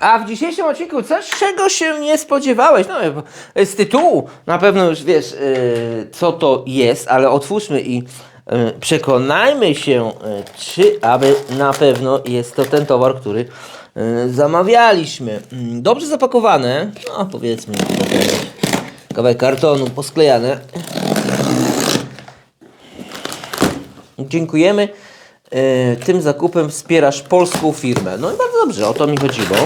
A w dzisiejszym odcinku coś, czego się nie spodziewałeś. No, bo z tytułu na pewno już wiesz, yy, co to jest, ale otwórzmy i yy, przekonajmy się, yy, czy aby na pewno jest to ten towar, który yy, zamawialiśmy. Mm, Dobrze zapakowane, no powiedzmy, kawałek kartonu posklejane. Dziękujemy. Yy, tym zakupem wspierasz polską firmę. No i bardzo dobrze, o to mi chodziło.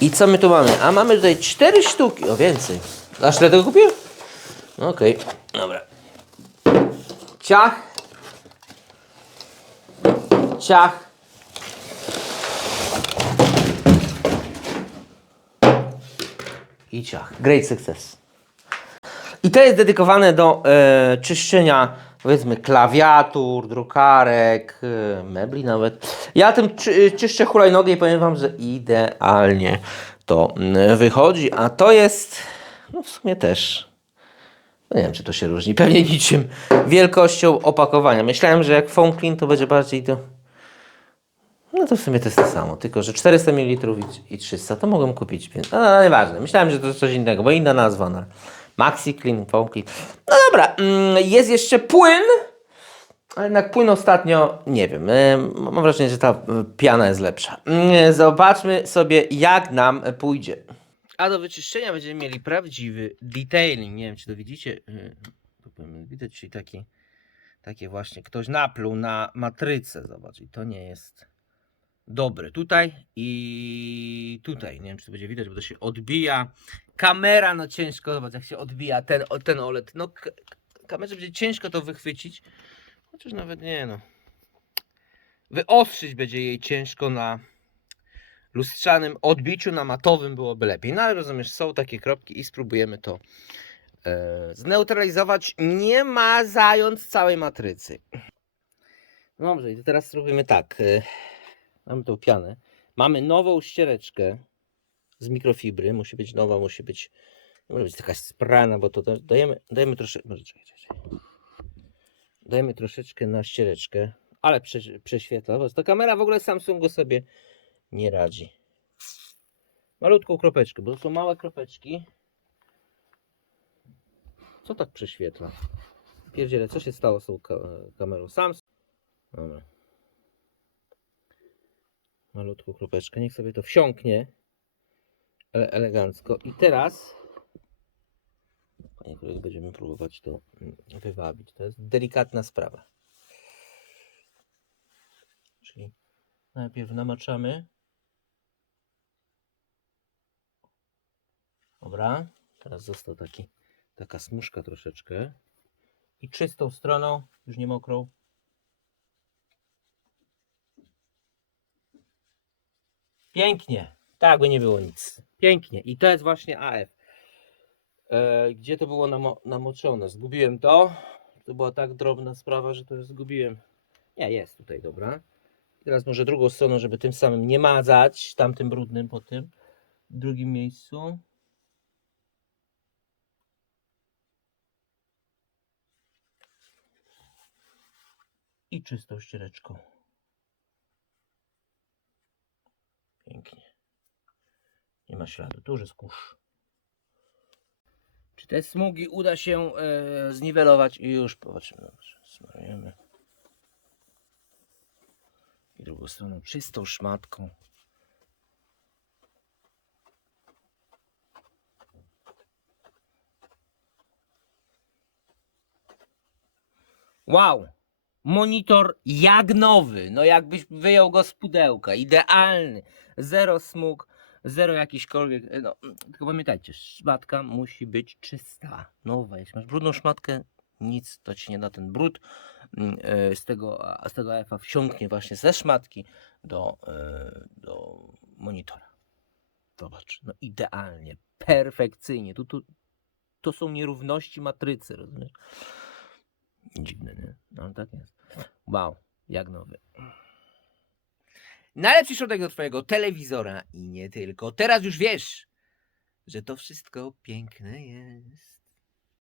I co my tu mamy? A mamy tutaj cztery sztuki, o więcej. Aż tyle tego kupiłem? No Okej, dobra. Ciach. Ciach. I ciach. Great success. I to jest dedykowane do e, czyszczenia, powiedzmy, klawiatur, drukarek, e, mebli nawet. Ja tym czy, czyszczę hulajnogę i powiem Wam, że idealnie to mm, wychodzi. A to jest, no w sumie też, no nie wiem, czy to się różni, pewnie niczym wielkością opakowania. Myślałem, że jak foam clean to będzie bardziej do... No to w sumie to jest to samo, tylko że 400 ml i, i 300 to mogłem kupić. No, no nieważne, myślałem, że to coś innego, bo inna nazwa. No. Maxi Clean, Foam Clean. No dobra, mm, jest jeszcze płyn, ale jednak płyn ostatnio, nie wiem, e, mam wrażenie, że ta e, piana jest lepsza. Mm, Zobaczmy sobie, jak nam pójdzie. A do wyczyszczenia będziemy mieli prawdziwy detailing. Nie wiem, czy to widzicie. E, Widać czyli taki, takie właśnie, ktoś napluł na matrycę. Zobacz, i to nie jest dobry. Tutaj i tutaj. Nie wiem, czy to będzie widać, bo to się odbija. Kamera, no ciężko, zobacz, jak się odbija ten, ten OLED. No, kamerze będzie ciężko to wychwycić. Chociaż nawet nie, no. Wyostrzyć będzie jej ciężko na lustrzanym odbiciu, na matowym byłoby lepiej. No ale rozumiesz, są takie kropki i spróbujemy to e, zneutralizować, nie mazając całej matrycy. Dobrze, i to teraz spróbujemy tak. Mamy tą pianę. Mamy nową ściereczkę z mikrofibry. Musi być nowa, musi być. Może być taka sprana, bo to da- dajemy, dajemy troszeczkę. Dajemy troszeczkę na ściereczkę, ale prze, prześwietla. Bo ta kamera w ogóle Samsungu sobie nie radzi. Malutką kropeczkę, bo to są małe kropeczki. Co tak prześwietla? Pierdziele, co się stało z tą ka kamerą? Samsung. Dobra. Malutką kropeczkę, niech sobie to wsiąknie ele elegancko. I teraz, panie kolego, będziemy próbować to mm, wywabić. To jest delikatna sprawa. Czyli najpierw namaczamy. Dobra, teraz został taki, taka smuszka troszeczkę. I czystą stroną, już nie mokrą. Pięknie. Tak, by nie było nic. Pięknie. I to jest właśnie AF. E, gdzie to było namo namoczone? Zgubiłem to. To była tak drobna sprawa, że to już zgubiłem. Nie, jest tutaj, dobra. Teraz może drugą stroną, żeby tym samym nie mazać tamtym brudnym po tym drugim miejscu. I czystą ściereczką. Pięknie. Nie ma śladu. Jest kurz. Czy te smugi uda się e, zniwelować? I już popatrzymy. Dobrze. Smarujemy. I drugą stroną czystą szmatką. Wow! Monitor jak nowy. No jakbyś wyjął go z pudełka. Idealny. Zero smug, zero jakiśkolwiek. e, No, mm, tylko pamiętajcie, szmatka musi być czysta. Nowa. Jeśli masz brudną szmatkę, nic to ci nie da ten brud mm, e, z tego, z tego AF-a wsiąknie właśnie ze szmatki do, e, do monitora. Zobacz, no idealnie, perfekcyjnie. Tu, tu, to są nierówności matrycy, rozumiesz? Dziwne, nie? No tak jest. Wow, jak nowy. Najlepszy środek do twojego telewizora i nie tylko. Teraz już wiesz, że to wszystko piękne jest.